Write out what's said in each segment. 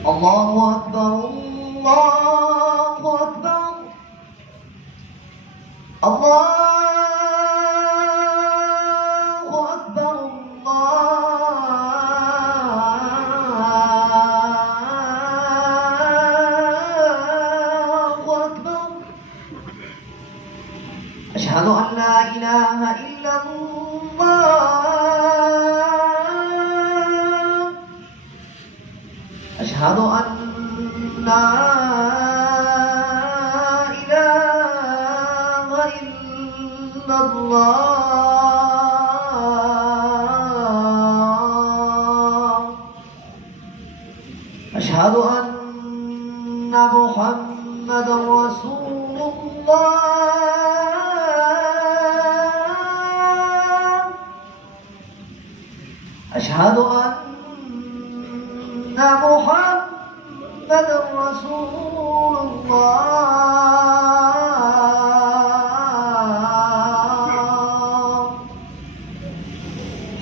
الله أكبر الله أكبر الله أكبر الله أكبر. أشهد أن لا إله إلا الله. أشهد أن لا إله إلا الله. أشهد أن محمدا رسول الله. أشهد أن محمدا رسول الله.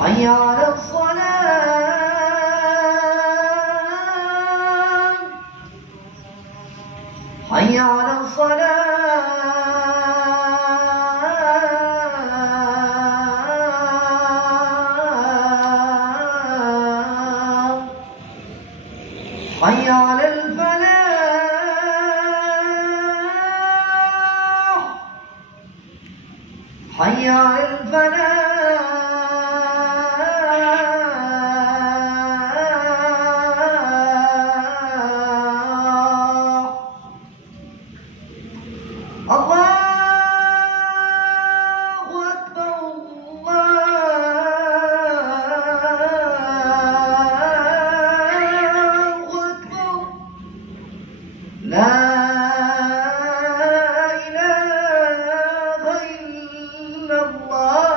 حي على الصلاة. حي على الصلاة. حي على الفلاح. حي على الفلاح. الله أكبر لا إله إلا الله.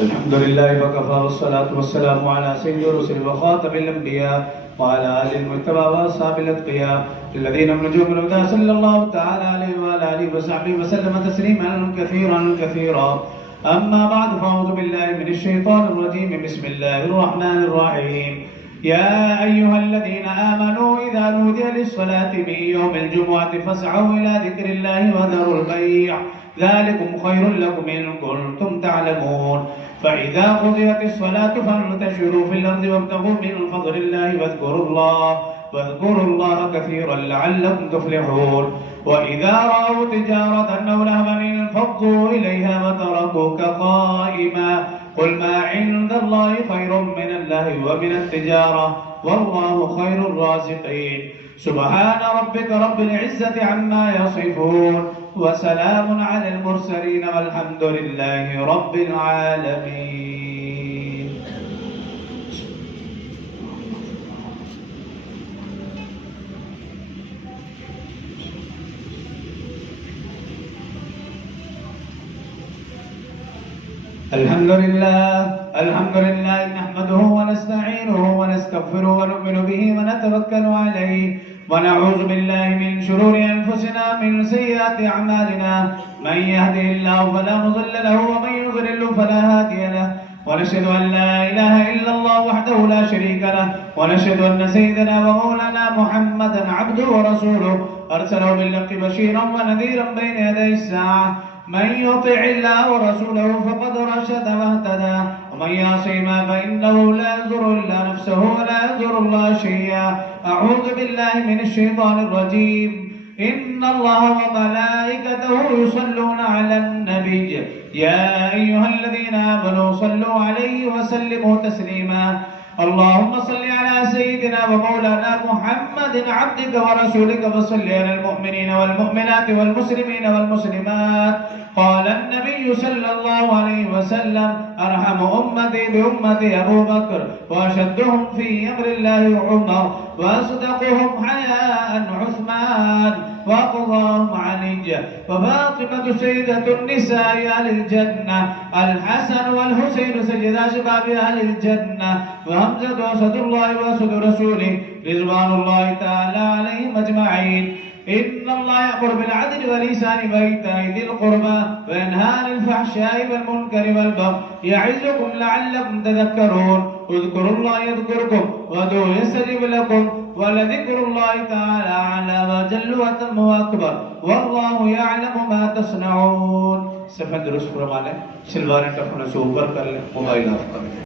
الحمد لله وكفى والصلاة والسلام على سيد الرسل وخاتم الأنبياء وعلى آله المجتبى وأصحاب الأتقياء الذين هم نجوم الهدى صلى الله تعالى عليه وعلى آله وصحبه وسلم تسليما كثيرا. أما بعد فأعوذ بالله من الشيطان الرجيم. بسم الله الرحمن الرحيم. يا أيها الذين آمنوا إذا نودي للصلاة من يوم الجمعة فاسعوا إلى ذكر الله وذروا البيع ذلكم خير لكم إن كنتم تعلمون. فإذا قضيت الصلاة فانتشروا في الأرض وابتغوا من فضل الله واذكروا الله كثيرا لعلكم تفلحون. وإذا رأوا تجارة أو لهوا انفضوا إليها وتركوك قائما قل ما عند الله خير من اللهو ومن التجارة والله خير الرازقين. سبحان ربك رب العزة عما يصفون وسلام على المرسلين والحمد لله رب العالمين. الحمد لله نحمده ونستعينه ونستغفره ونؤمن به ونتوكل عليه ونعوذ بالله من شرور أنفسنا من سيئات أعمالنا. من يهده الله فلا مضل له ومن يضلل فلا هادي له. ونشهد أن لا إله إلا الله وحده لا شريك له. ونشهد أن سيدنا ومولانا محمدا عبده ورسوله أرسله بالحق بشيرا ونذيرا بين يدي الساعة. من يطع الله ورسوله فقد رشد واهتدى ومن يعصهما فإنه لا يضر إلا نفسه ولا يضر الله شيئا. أعوذ بالله من الشيطان الرجيم. إن الله وملائكته يصلون على النبي يا أيها الذين آمنوا صلوا عليه وسلموا تسليما. اللهم صل على سيدنا ومولانا محمد عبدك ورسولك وصل على المؤمنين والمؤمنات والمسلمين والمسلمات. قال النبي صلى الله عليه وسلم أرحم أمتي بأمتي أبو بكر وأشدهم في أمر الله عمر وأصدقهم حياء عثمان. وأقضاهم علي وفاطمة سيدة النساء أهل الجنة الحسن والحسين سيدا شباب أهل الجنة وحمزة أسد الله وأسد رسوله رضوان الله تعالى عليهم أجمعين إن الله يأمر بالعدل والإحسان وإيتاء ذي القربى وينهى عن الفحشاء والمنكر والبغي يعظكم لعلكم تذكرون اذكروا الله يذكركم وادعوه يستجب لكم ولذكر الله تعالى أعلى وجل وأتم وأكبر والله يعلم ما تصنعون. 7 درس فرمانے سلوار اینڈ اپنا سو اوپر کر لیں موبائل آف کر لیں.